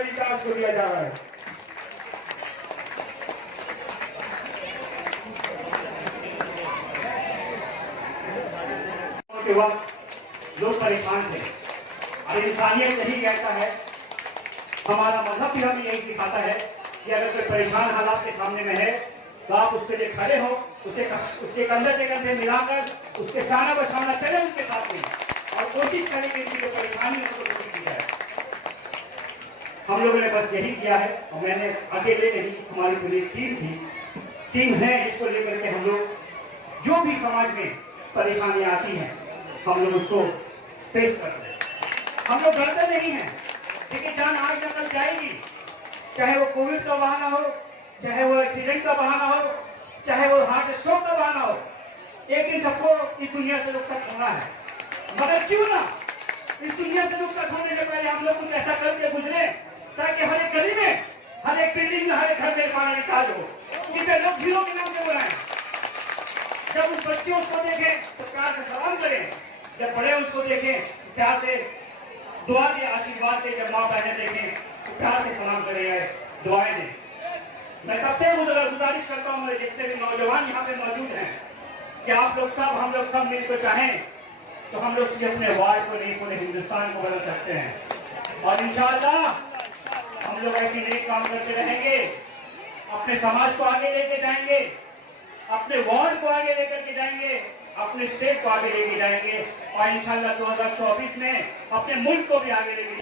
मानवाधिकार को दिया जा रहा है। के वक्त लोग परेशान थे और इंसानियत यही कहता है, हमारा मजहब भी हमें यही सिखाता है कि अगर कोई परेशान हालात के सामने में है तो आप उसके लिए खड़े हो, उसके कंधे से कंधे मिलाकर उसके शाना बचाना चले उसके साथ में और कोशिश करें कि इनकी जो परेशानी है उसको दूर की जाए। हम लोगों ने बस यही किया है और मैंने अकेले नहीं, हमारी पूरी टीम है, इसको लेकर के हम लोग जो भी समाज में परेशानियां आती हैं हम लोग उसको फेस करते हैं। हम लोग डरते नहीं हैं, लेकिन जान आज न कल जाएगी, चाहे वो कोविड का बहाना हो, चाहे वो एक्सीडेंट का बहाना हो, चाहे वो हार्ट स्ट्रोक का बहाना हो, एक दिन सबको इस दुनिया से रुखसत होना है। मगर क्यों ना इस दुनिया से रुखसत होने से पहले हम लोग कुछ ऐसा करके गुजरे ताकि हर एक गली में, हर एक बिल्डिंग में, हर एक घर में पानी निकाल हो, जिसे लोग हीरो के नाम से बुलाएं। जब उस बच्चे उसको देखें तो प्यार से सलाम करें, जब बड़े उसको देखें प्यार से दुआ के आशीर्वाद दे, जब माँ बहने देखें तो प्यार से सलाम करें, दुआएं दें। मैं सबसे गुजारिश करता हूँ, मेरे जितने भी नौजवान यहाँ पे मौजूद हैं, कि आप लोग सब, हम लोग सब मिलकर चाहें तो हम लोग सिर्फ अपने वार्ड को नहीं, पूरे हिंदुस्तान को बदल सकते हैं। और इंशाअल्लाह हम लोग ऐसे नेक काम करते रहेंगे, अपने समाज को आगे लेके जाएंगे, अपने वार्ड को आगे लेकर के जाएंगे, अपने स्टेट को आगे लेके जाएंगे और इंशाअल्लाह 2024 में अपने मुल्क को भी आगे लेके